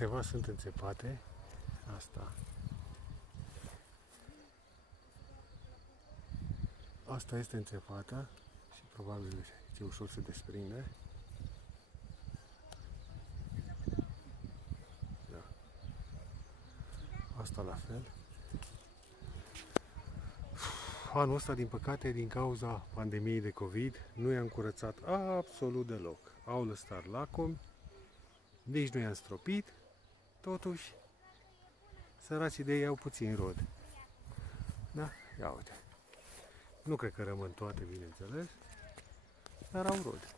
Câteva sunt înțepate. Asta este înțepată și probabil ce ușor se desprinde. Da. Asta la fel. Anul ăsta, din păcate, din cauza pandemiei de COVID, nu i-am curățat absolut deloc. Au lăsat lacomi, nici nu i-am stropit, totuși, săracii de ei au puțin rod. Da? Ia uite. Nu cred că rămân toate, bineînțeles, dar au rod.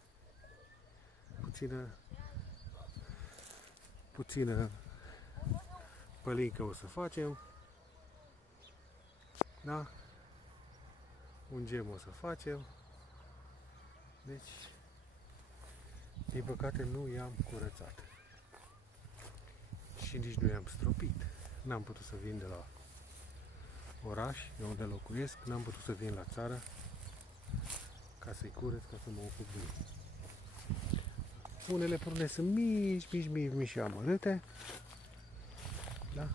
Puțină pălincă o să facem. Da? Un gem o să facem. Deci, din păcate, nu i-am curățat. Și nici nu i-am stropit. N-am putut să vin de la oraș, de unde locuiesc, n-am putut să vin la țară ca să-i curăț, ca să mă ocup de ei. Unele prune sunt mici și amărâte. Da?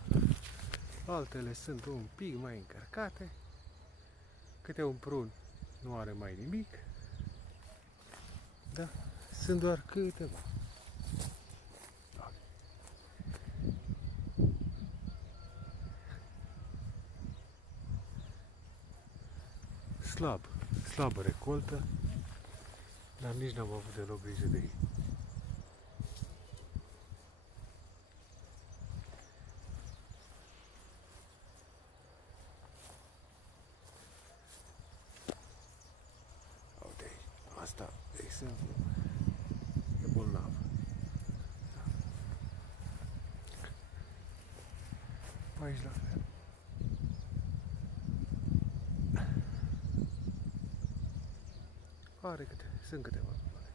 Altele sunt un pic mai încărcate. Câte un prun nu are mai nimic. Da? Sunt doar câteva. Da. Slabă recoltă, dar nici n-am avut deloc grijă de ei. Uite aici, asta, de exemplu, e bolnav. Da. Aici la fel. Sunt câteva bucate.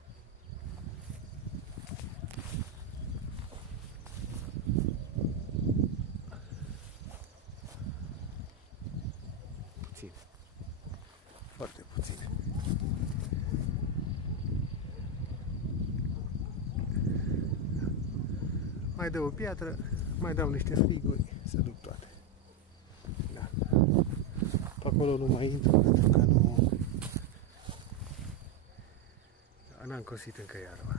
Puține. Foarte puține. Mai dau o piatră, mai dau niște sfiguri, se duc toate. Da. Pe acolo nu mai intru, pentru că n-am cosit încă iarba.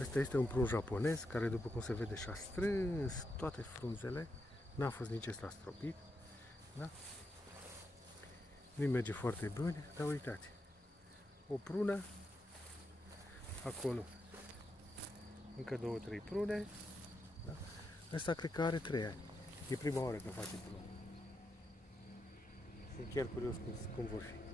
Asta este un prun japonez care, după cum se vede, și-a strâns toate frunzele. N-a fost nici ăsta stropit. Da? Nu merge foarte bine, dar uitați. O prună. Acolo. Încă 2-3 prune. Da? Ăsta cred că are 3 ani. E prima oară că face prună. Sunt chiar curios cum vor fi.